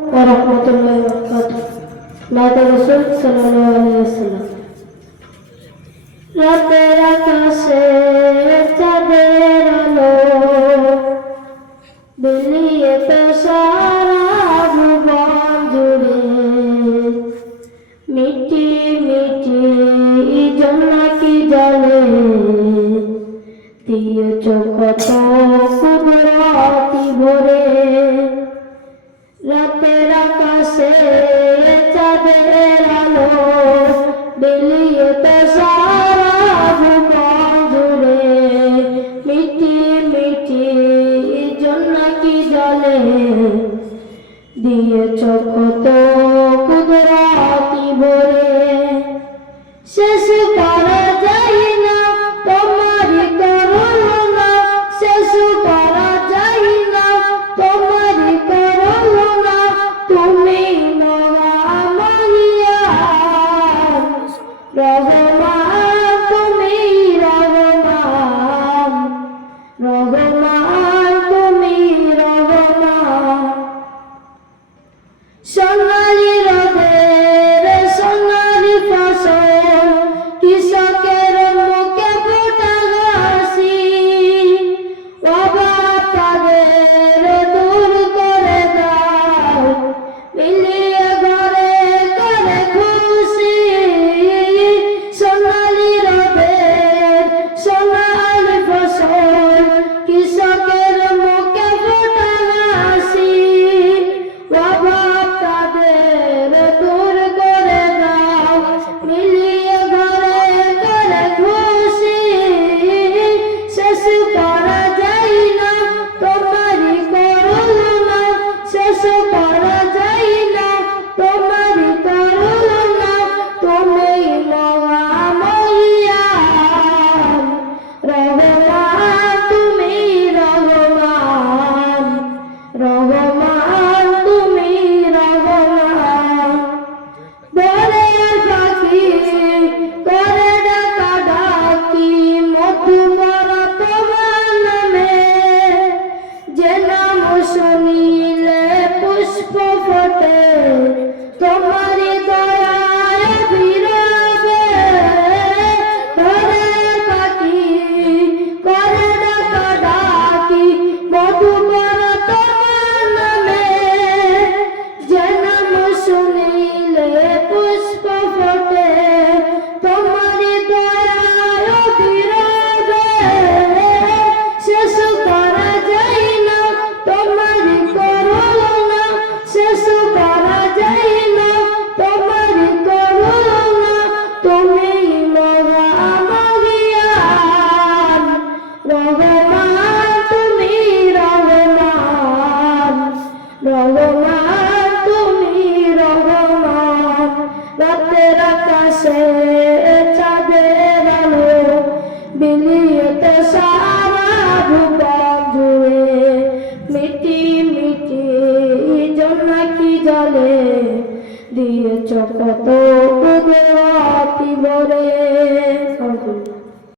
রহমতুল্লাহ নায়দা রসুল সাল্লাম রাতের আকাশে চাঁদের আলো বিলিয়ে তো সারা ভুবন জুড়ে মিটি মিটি জোনাকি জলে দিয়েছ কত কুদরতি ভরে কি জলে দিয়েছ কত কুদরাতি বলে শেষ করা যায় না, তোমার করুণা। শেষ করা যায় না, তোমার করুণা। তুমি নয়া মানিয়া। Somebody আকাশে চাঁদের আলো বিলিয়েতে সারা ভূপান জুড়ে মিটি মিটি জোনাকি জলে দিয়েছ কত উদয়াতি বরে